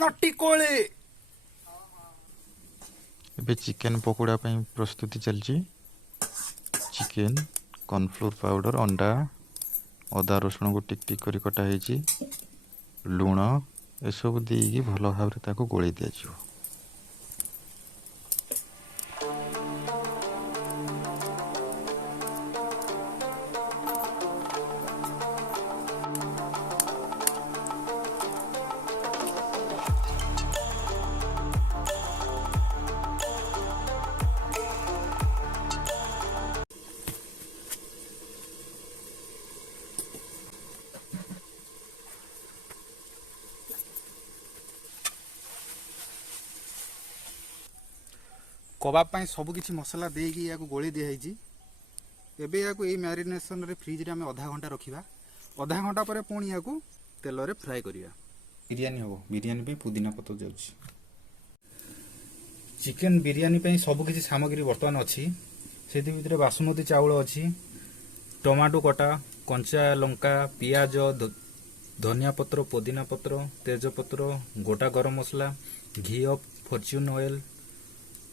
नटी कोले ଏବେ ଚିକେନ୍ ପକୋଡ଼ା ପାଇଁ ପ୍ରସ୍ତୁତି ଚାଲିଛି। ଚିକେନ୍, କର୍ଣ୍ଣଫ୍ଲୋର୍ ପାଉଡ଼ର, ଅଣ୍ଡା, ଅଦା ରସୁଣକୁ ଟିକ୍ ଟିକ୍ କରି କଟା ହେଇଛି, ଲୁଣ ଏସବୁ ଦେଇକି ଭଲ ଭାବରେ ତାକୁ ଗୋଳେଇ ଦିଆଯିବ। कबाब ପାଇଁ ସବୁ କିଛି ମସଲା ଦେଇକି ୟାକୁ ଗୋଳେଇ ଦିଆହେଇଛି। ଏବେ ୟାକୁ ଏଇ ମ୍ୟାରିନେସନରେ ଫ୍ରିଜରେ ଆମେ ଅଧା ଘଣ୍ଟା ରଖିବା। ଅଧା ଘଣ୍ଟା ପରେ ପୁଣି ୟାକୁ ତେଲରେ ଫ୍ରାଏ କରିବା। ବିରିୟାନୀ ହେବ। ବିରିୟାନୀ ପାଇଁ ପୁଦିନା ପତ୍ର ଯାଉଛି। ଚିକେନ ବିରିୟାନୀ ପାଇଁ ସବୁ କିଛି ସାମଗ୍ରୀ ବର୍ତ୍ତମାନ ଅଛି। ସେଥି ଭିତରେ ବାସୁମତୀ ଚାଉଳ ଅଛି, ଟମାଟୋ କଟା, କଞ୍ଚା ଲଙ୍କା, ପିଆଜ, ଧନିଆ ପତ୍ର, ପୁଦିନା ପତ୍ର, ତେଜପତ୍ର, ଗୋଟା ଗରମ ମସଲା, ଘିଅ, ଫର୍ଚ୍ୟୁନ ଅଏଲ,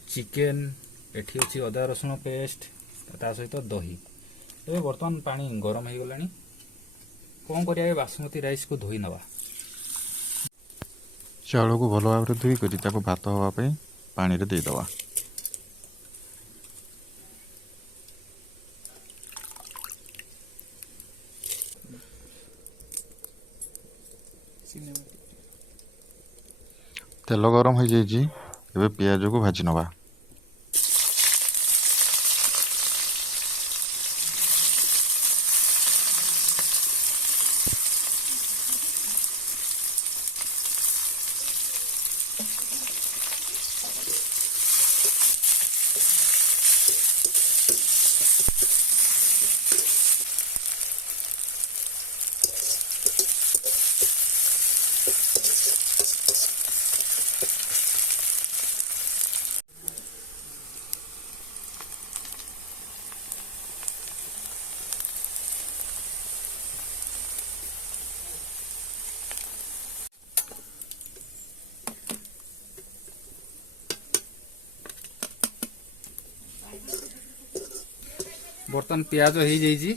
चिकेन एठी अच्छी अदा रसुण पेस्ट ता सहित दही। ए बर्तमान पानी गरम हो गलानी। कौन करिया बासमती राइस को धोई नवा। चाउल को भल भाव धोई करी ताको भात हवा पे पानी रे दे दवा। तेल गरम हो जाइए। एबे प्याज को भाजी नवा। बर्तमान प्याज हो जाइए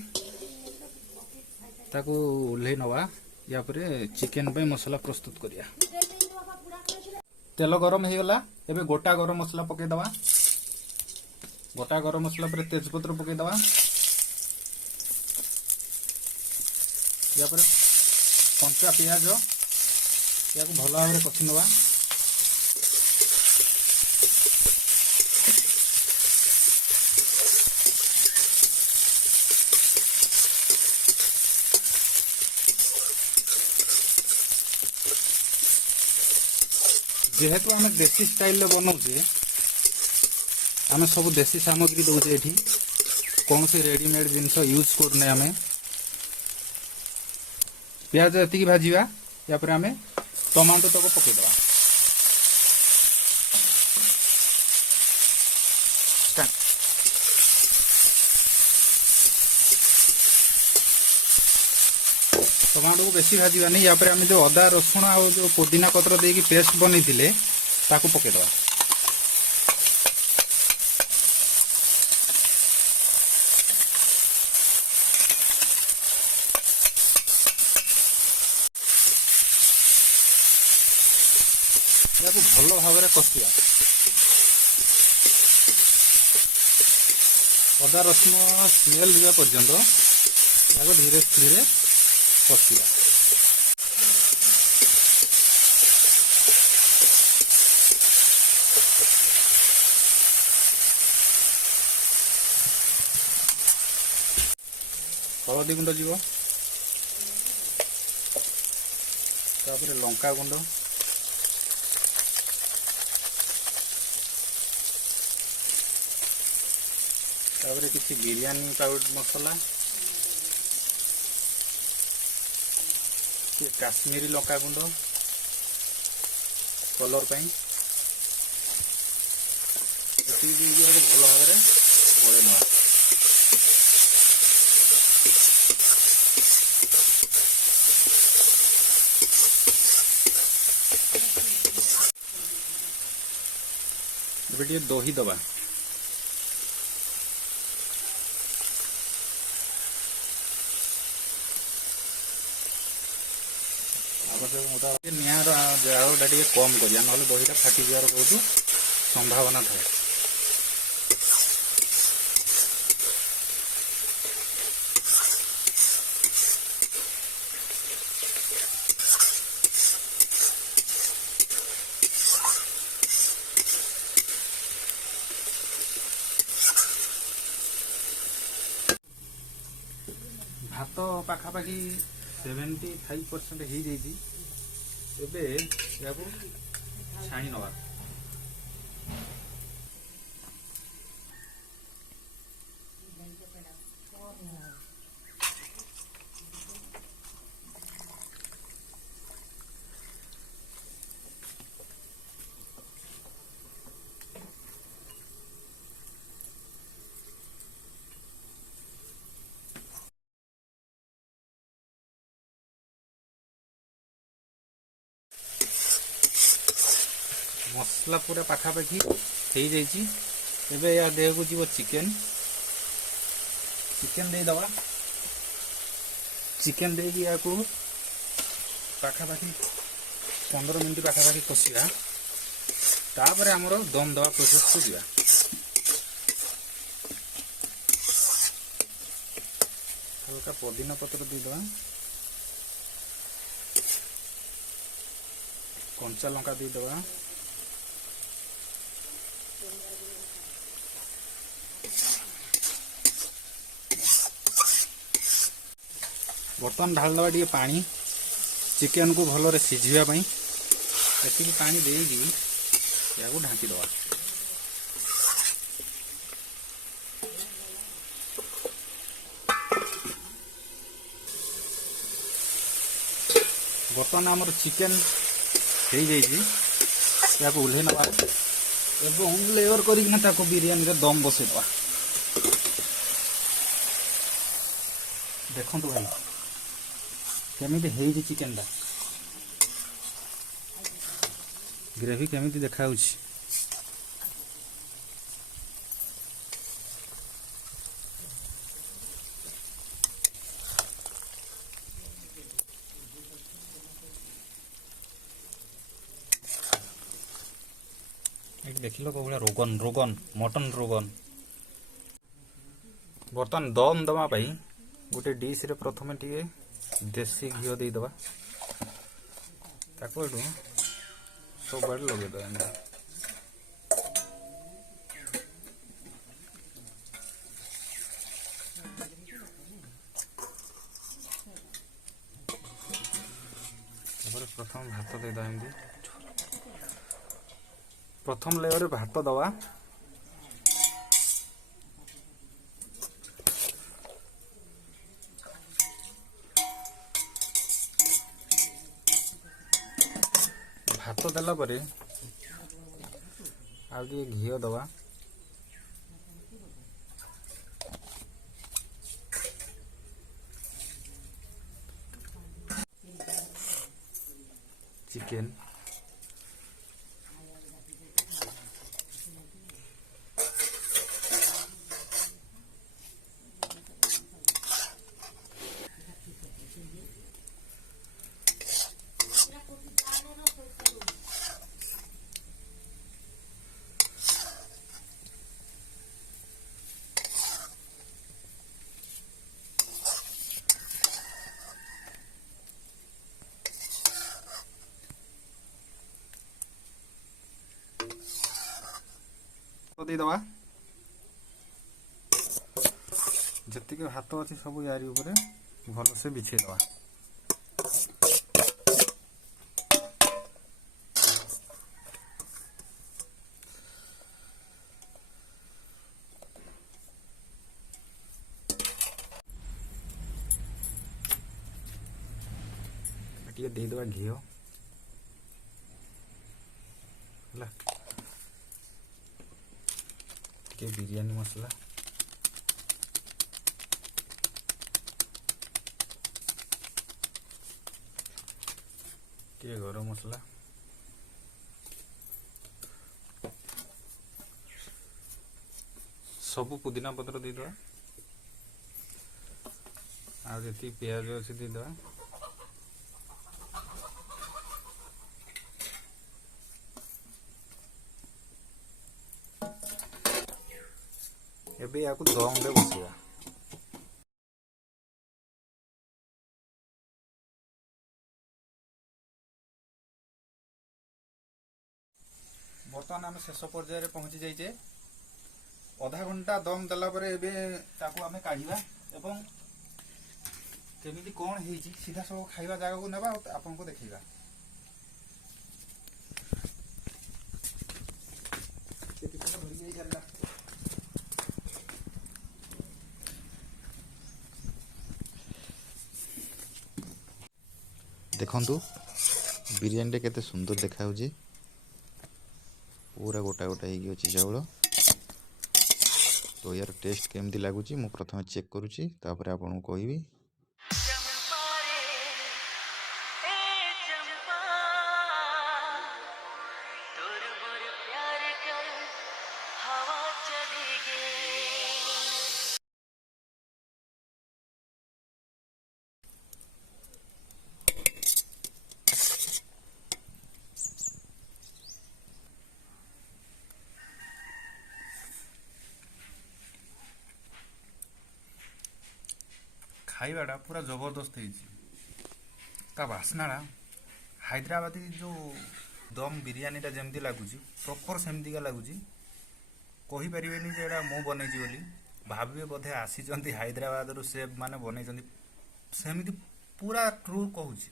ताको ओल्हे नवा। या पर चिकेन पे मसला प्रस्तुत करिया। तेल गरम हो गला। एबे गोटा गरम मसला पके दवा। गोटा गरम मसला पर तेजपत्र पके दवा। या पर कंचा पियाज या को भल भाव कषि नवा। जेहेतु आम देसी स्टाइल बनाऊे आम सब देसी सामग्री दौचे ये कौन से रेडीमेड जिनस यूज करने आम प्याज ये भाजवा। या पर आम टमाटो तक पकईदवा। टमाटो को बेसी भाजवा नहीं। या पर आम जो अदा रसुण आ जो पुदीना पत्र देकी पेस्ट बनी ताकू पकेदवा। या भल भाव कषिया। अदा रसुण स्मेल जा पर्यंत या धीरे धीरे कषिया। हलदी गुंड जीव तापर लंका गुंड तापर किसी बिरयानी पाउडर मसला काश्मीरी लंका गुंड कलर पाई भल भाव गोले नवा। ଏବେ ଟିକେ ଦହି ଦବା। ନିଆଁର ଜାଳଟା ଟିକେ କମ୍ କରିବା, ନହେଲେ ଦହିଟା ଫାଟିଯିବାର ବହୁତ ସମ୍ଭାବନା ଥାଏ। ଭାତ ପାଖାପାଖି 75% ହେଇଯାଇଛି। ଏବେ ଏହାକୁ ଛାଣି ନେବା। ମସଲା ପୁରା ପାଖାପାଖି ହେଇଯାଇଛି। ଏବେ ଏହା ଦେହକୁ ଯିବ ଚିକେନ ଦେଇଦେବା। ଚିକେନ ଦେଇକି ଏହାକୁ ପାଖାପାଖି 15 ମିନିଟ୍ ପାଖାପାଖି କଷିବା। ତାପରେ ଆମର ଦମ୍ ଦେବା ପ୍ରୋସେସକୁ ଯିବା। ହାଲକା ପୋଦିନା ପତ୍ର ଦେଇଦେବା, କଞ୍ଚା ଲଙ୍କା ଦେଇଦେବା, ବର୍ତ୍ତମାନ ଢାଳିଦେବା ଟିକେ ପାଣି ଚିକେନକୁ ଭଲରେ ସିଝିବା ପାଇଁ। ଏତିକି ପାଣି ଦେଇକି ଏହାକୁ ଢାଙ୍କିଦେବା। ବର୍ତ୍ତମାନ ଆମର ଚିକେନ ହେଇଯାଇଛି। ଏହାକୁ ଓହ୍ଲେଇ ନେବା ଏବଂ ଲେୟର କରିକିନା ତାକୁ ବିରିୟାନୀରେ ଦମ୍ ବସେଇଦେବା। ଦେଖନ୍ତୁ ଭାଇ କେମିତି ହେଇଛି ଚିକେନଟା, ଗ୍ରେଭି କେମିତି ଦେଖାଯାଉଛି। ଏଠି ଦେଖିଲ କୋଉ ଭଳିଆ ରୋଗନ ମଟନ ରୋଗନ। ବର୍ତ୍ତମାନ ଦମ୍ ଦେବା ପାଇଁ ଗୋଟେ ଡିସ୍ରେ ପ୍ରଥମେ ଟିକେ ଦେଶୀ ଘିଅ ଦେଇଦେବା। ତାକୁ ଏଠୁ ସବୁଆଡ଼େ ଲଗେଇଦେବା। ଏମିତି ତାପରେ ପ୍ରଥମ ଭାତ ଦେଇଦେବା। ଏମିତି ପ୍ରଥମ ଲେୟରରେ ଭାତ ଦେବା। ଭାତ ଦେଲା ପରେ ଆଉ ଟିକେ ଘିଅ ଦେବା। ଚିକେନ ଦେଇଦେବା। ଯେତିକି ଭାତ ଅଛି ସବୁ ୟାରି ଉପରେ ଭଲସେ ବିଛେଇଦେବା। ଟିକେ ଦେଇଦେବା ଘିଅ ହେଲା, ଟିକେ ବିରିୟାନୀ ମସଲା, ଟିକେ ଗରମ ମସଲା, ସବୁ ପୁଦିନା ପତ୍ର ଦେଇଦେବା। ଆଉ ଯେତିକି ପିଆଜ ଅଛି ଦେଇଦେବା। ଏବେ ୟାକୁ ଦମରେ ବସିବା। ବର୍ତ୍ତମାନ ଆମେ ଶେଷ ପର୍ଯ୍ୟାୟରେ ପହଞ୍ଚି ଯାଇଛେ। ଅଧା ଘଣ୍ଟା ଦମ ଦେଲା ପରେ ଏବେ ତାକୁ ଆମେ କାଢ଼ିବା ଏବଂ କେମିତି କ'ଣ ହେଇଛି ସିଧା ସବୁ ଖାଇବା ଜାଗାକୁ ନେବା ଆଉ ଆପଣଙ୍କୁ ଦେଖେଇବା। ଦେଖନ୍ତୁ ବିରିୟାନୀଟା କେତେ ସୁନ୍ଦର ଦେଖାଯାଉଛି। ପୁରା ଗୋଟା ଗୋଟା ହେଇକି ଅଛି ଚାଉଳ। ତ ୟାର ଟେଷ୍ଟ କେମିତି ଲାଗୁଛି ମୁଁ ପ୍ରଥମେ ଚେକ୍ କରୁଛି, ତାପରେ ଆପଣଙ୍କୁ କହିବି। ଖାଇବାଟା ପୁରା ଜବରଦସ୍ତ ହେଇଛି। ତା ବାସ୍ନାଟା ହାଇଦ୍ରାବାଦୀ ଯେଉଁ ଦମ୍ ବିରିୟାନୀଟା ଯେମିତି ଲାଗୁଛି ପ୍ରପର୍ ସେମିତିକା ଲାଗୁଛି। କହିପାରିବେନି ଯେ ଏଇଟା ମୁଁ ବନେଇଛି ବୋଲି। ଭାବିବେ ବୋଧେ ଆସିଛନ୍ତି ହାଇଦ୍ରାବାଦରୁ ସେଫ୍ ମାନେ ବନେଇଛନ୍ତି। ସେମିତି ପୁରା ଟ୍ରୁ କହୁଛି।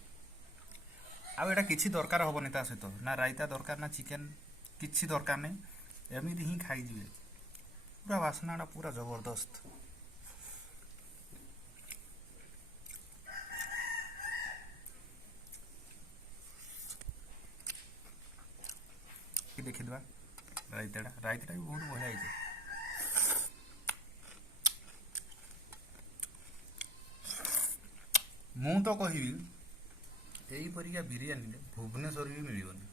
ଆଉ ଏଇଟା କିଛି ଦରକାର ହବନି ତା ସହିତ, ନା ରାଇତା ଦରକାର ନା ଚିକେନ୍, କିଛି ଦରକାର ନାହିଁ। ଏମିତି ହିଁ ଖାଇଯିବେ। ପୁରା ବାସ୍ନାଟା ପୁରା ଜବରଦସ୍ତ। ଦେଖିଦେବା ରାଇତାଟା ବି ବହୁତ ବଢ଼ିଆ ହେଇଛି। ମୁଁ ତ କହିବି ଏଇପରିକା ବିରିୟାନୀ ଭୁବନେଶ୍ୱରରେ ବି ମିଳିବନି।